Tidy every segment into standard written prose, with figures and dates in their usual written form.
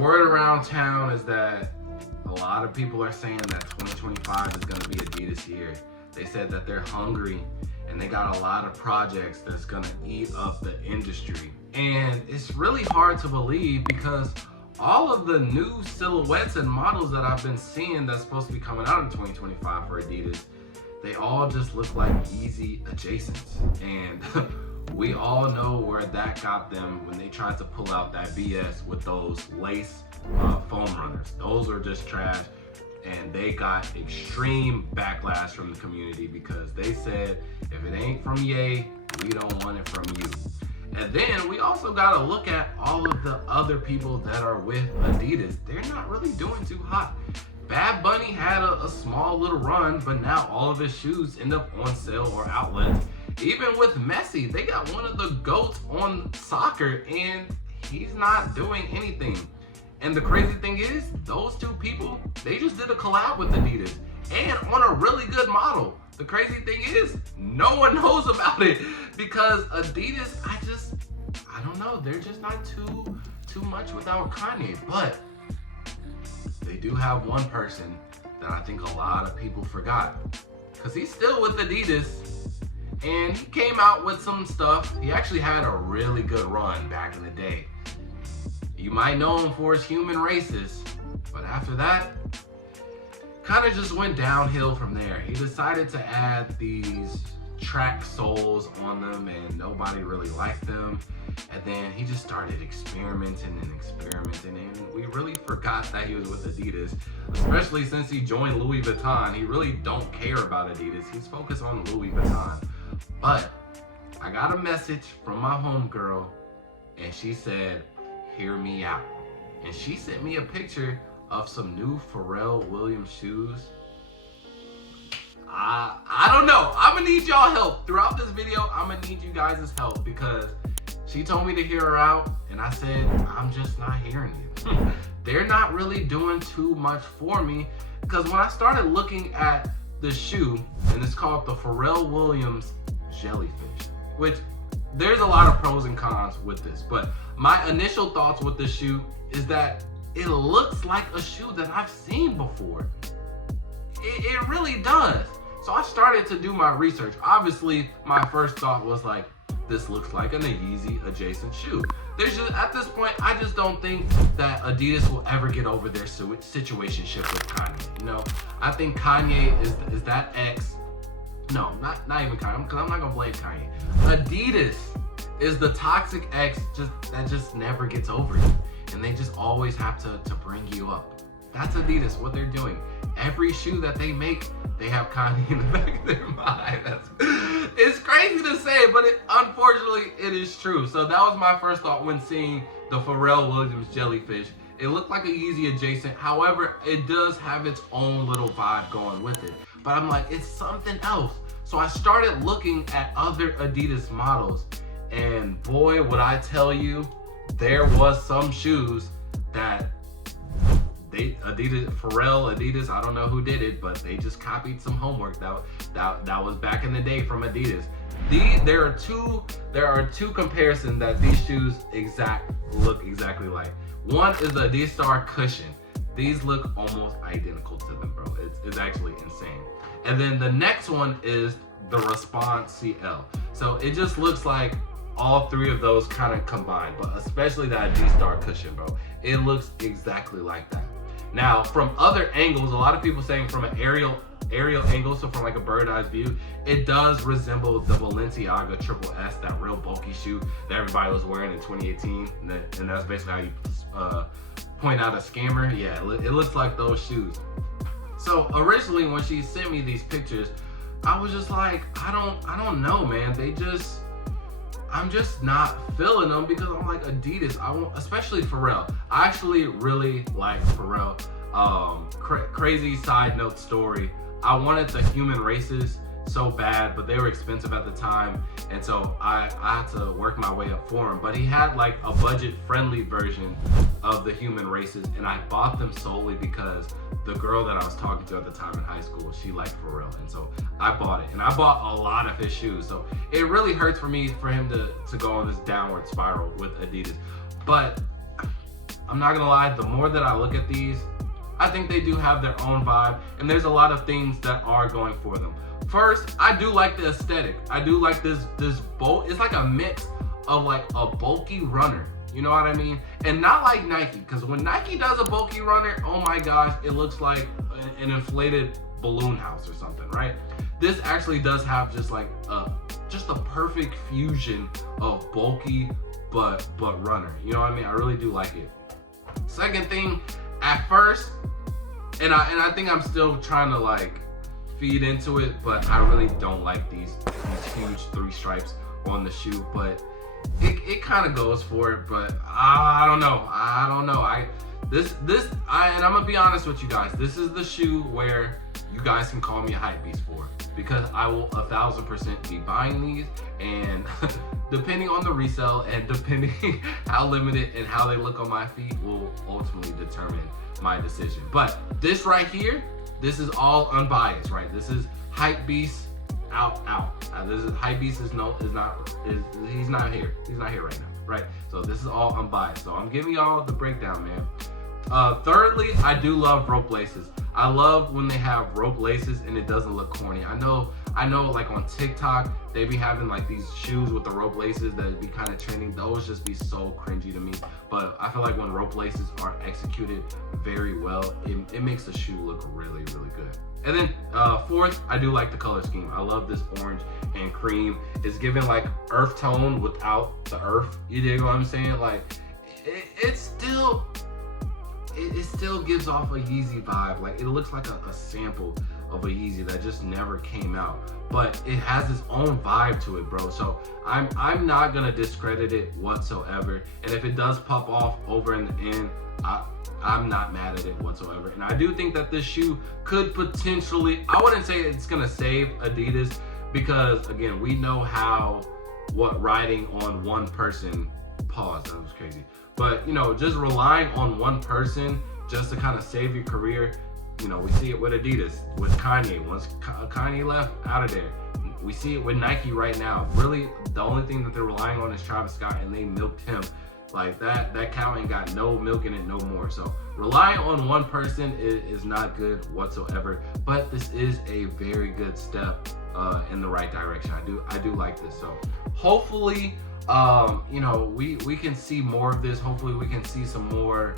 word around town is that a lot of people are saying that 2025 is going to be Adidas year. They said that they're hungry and they got a lot of projects that's going to eat up the industry. And it's really hard to believe because all of the new silhouettes and models that I've been seeing that's supposed to be coming out in 2025 for Adidas, they all just look like easy adjacents. And we all know where that got them when they tried to pull out that BS with those lace foam runners. Those are just trash, and they got extreme backlash from the community because they said, if it ain't from Ye, we don't want it from you. And then we also gotta look at all of the other people that are with Adidas. They're not really doing too hot. Bad Bunny had a small little run, but now all of his shoes end up on sale or outlets. Even with Messi, they got one of the GOATs on soccer and he's not doing anything. And the crazy thing is, those two people, they just did a collab with Adidas and on a really good model. The crazy thing is, no one knows about it because Adidas, I don't know, they're just not too much without Kanye. But they do have one person that I think a lot of people forgot because he's still with Adidas and he came out with some stuff. He actually had a really good run back in the day. You might know him for his human races, but after that, kind of just went downhill from there. He decided to add these track soles on them and nobody really liked them. And then he just started experimenting and we really forgot that he was with Adidas, especially since he joined Louis Vuitton. He really don't care about Adidas. He's focused on Louis Vuitton. But I got a message from my homegirl and she said, hear me out. And she sent me a picture of some new Pharrell Williams shoes. I don't know. I'm gonna need y'all help. Throughout this video, I'm gonna need you guys' help because she told me to hear her out and I said, I'm just not hearing you. They're not really doing too much for me because when I started looking at the shoe, and it's called the Pharrell Williams Jellyfish, which there's a lot of pros and cons with this, but my initial thoughts with this shoe is that it looks like a shoe that I've seen before. It really does. So I started to do my research. Obviously, my first thought was like, this looks like an Yeezy adjacent shoe. There's just, at this point, I just don't think that Adidas will ever get over their situationship with Kanye. You know, I think Kanye is that ex. No, not even Kanye, because I'm not gonna blame Kanye. Adidas is the toxic ex that just never gets over you. And they just always have to bring you up. That's Adidas, what they're doing. Every shoe that they make, they have Kanye in the back of their mind. It's crazy to say, but unfortunately, it is true. So that was my first thought when seeing the Pharrell Williams Jellyfish. It looked like a Yeezy adjacent. However, it does have its own little vibe going with it. But I'm like, it's something else. So I started looking at other Adidas models. And boy, would I tell you, there was some shoes that Pharrell Adidas, I don't know who did it, but they just copied some homework that was back in the day from Adidas. There are two comparisons that these shoes look exactly like. One is the D-Star Cushion. These look almost identical to them, bro. It's actually insane. And then the next one is the Response CL. So it just looks like all three of those kind of combined, but especially that D-Star Cushion, bro. It looks exactly like that. Now, from other angles, a lot of people saying from an aerial angle, so from like a bird eye view, it does resemble the Balenciaga Triple S, that real bulky shoe that everybody was wearing in 2018. And that's basically how you point out a scammer. Yeah, it looks like those shoes. So originally when she sent me these pictures, I was just like, I don't know, man. I'm just not feeling them because I'm like, Adidas, especially Pharrell. I actually really like Pharrell. Crazy side note story. I wanted the human races so bad, but they were expensive at the time. And so I had to work my way up for him. But he had like a budget friendly version of the human races. And I bought them solely because the girl that I was talking to at the time in high school, she liked Pharrell. And so I bought it. And I bought a lot of his shoes. So it really hurts for him to go on this downward spiral with Adidas. But I'm not gonna lie, the more that I look at these, I think they do have their own vibe, and there's a lot of things that are going for them. First, I do like the aesthetic. I do like this bolt. It's like a mix of like a bulky runner. You know what I mean? And not like Nike, because when Nike does a bulky runner, oh my gosh, it looks like an inflated balloon house or something, right? This actually does have just like just a perfect fusion of bulky but runner. You know what I mean? I really do like it. Second thing, at first, and I think I'm still trying to like feed into it, but I really don't like these huge 3 stripes on the shoe, but it kind of goes for it. But I don't know. And I'm gonna be honest with you guys. This is the shoe where you guys can call me a hype beast for, because I will 1000% be buying these, and depending on the resale and depending how limited and how they look on my feet will ultimately determine my decision. But this right here, this is all unbiased, right? This is hype beast out. This is hype beast he's not here. He's not here right now, right? So this is all unbiased. So I'm giving y'all the breakdown, man. Thirdly, I do love rope laces. I love when they have rope laces and it doesn't look corny. I know like on TikTok, they be having like these shoes with the rope laces that be kind of trending. Those just be so cringy to me. But I feel like when rope laces are executed very well, it makes the shoe look really, really good. And then fourth, I do like the color scheme. I love this orange and cream. It's giving like earth tone without the earth. You dig what I'm saying? Like it still gives off a Yeezy vibe. Like it looks like a sample of a Yeezy that just never came out, but it has its own vibe to it, bro. So I'm not gonna discredit it whatsoever. And if it does pop off over in the end, I'm not mad at it whatsoever. And I do think that this shoe could potentially, I wouldn't say it's gonna save Adidas, because again, we know what riding on one person, pause, that was crazy. But you know, just relying on one person just to kind of save your career, you know, we see it with Adidas, with Kanye. Once Kanye left, out of there. We see it with Nike right now. Really, the only thing that they're relying on is Travis Scott, and they milked him. Like that cow ain't got no milk in it no more. So relying on one person is not good whatsoever. But this is a very good step in the right direction. I do like this. So hopefully, you know, we can see more of this. Hopefully we can see some more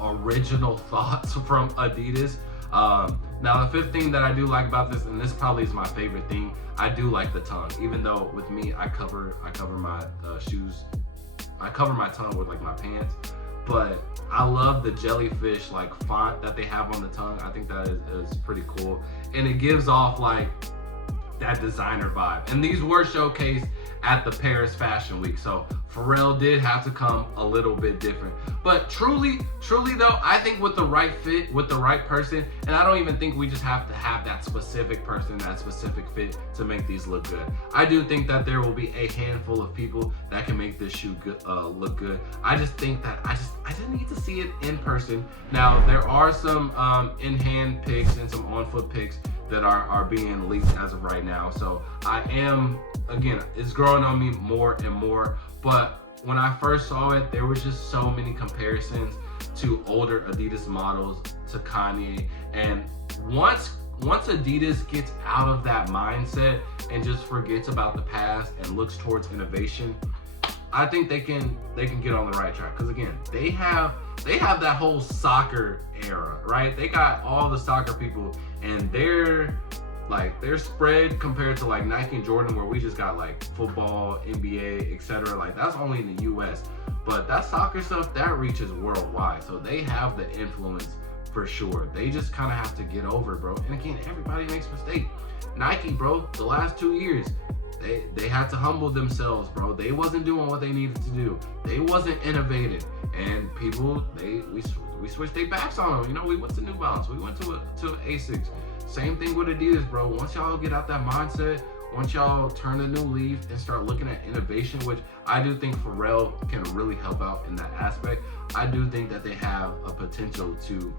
original thoughts from Adidas. Now the fifth thing that I do like about this, and this probably is my favorite thing, I do like the tongue. Even though with me, I cover my shoes, I cover my tongue with like my pants, but I love the jellyfish like font that they have on the tongue. I think that is pretty cool, and it gives off like that designer vibe. And these were showcased at the Paris Fashion Week, so Pharrell did have to come a little bit different. But truly though, I think with the right fit, with the right person, and I don't even think we just have to have that specific person, that specific fit to make these look good. I do think that there will be a handful of people that can make this shoe good, look good. I just think that I just need to see it in person. Now there are some in-hand pics and some on-foot pics that are being leaked as of right now. So I am, again, it's growing on me more and more. But when I first saw it, there was just so many comparisons to older Adidas models to Kanye. And once Adidas gets out of that mindset and just forgets about the past and looks towards innovation, I think they can get on the right track. Because again, they have that whole soccer era, right? They got all the soccer people, and they're spread compared to like Nike and Jordan, where we just got like football, NBA, etc. Like that's only in the US, but that soccer stuff, that reaches worldwide. So they have the influence for sure. They just kind of have to get over it, bro. And again, everybody makes mistakes. Nike, bro, the last 2 years, they had to humble themselves, bro. They wasn't doing what they needed to do. They wasn't innovative, and people, we switched their backs on them. You know, we went to New Balance, we went to Asics. Same thing with Adidas, bro. Once y'all get out that mindset, once y'all turn a new leaf and start looking at innovation, which I do think Pharrell can really help out in that aspect, I do think that they have a potential to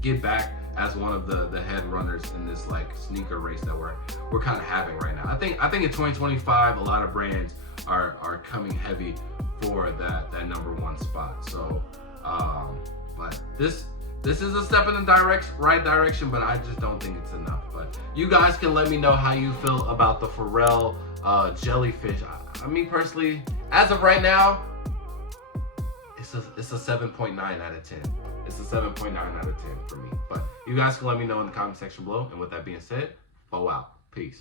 get back as one of the head runners in this like sneaker race that we're kind of having right now. I think in 2025, a lot of brands are coming heavy for that number one spot. So But this is a step in the right direction, but I just don't think it's enough. But you guys can let me know how you feel about the Pharrell Jellyfish. I mean, personally, as of right now, it's a 7.9 out of 10. It's a 7.9 out of 10 for me. But you guys can let me know in the comment section below. And with that being said, out. Peace.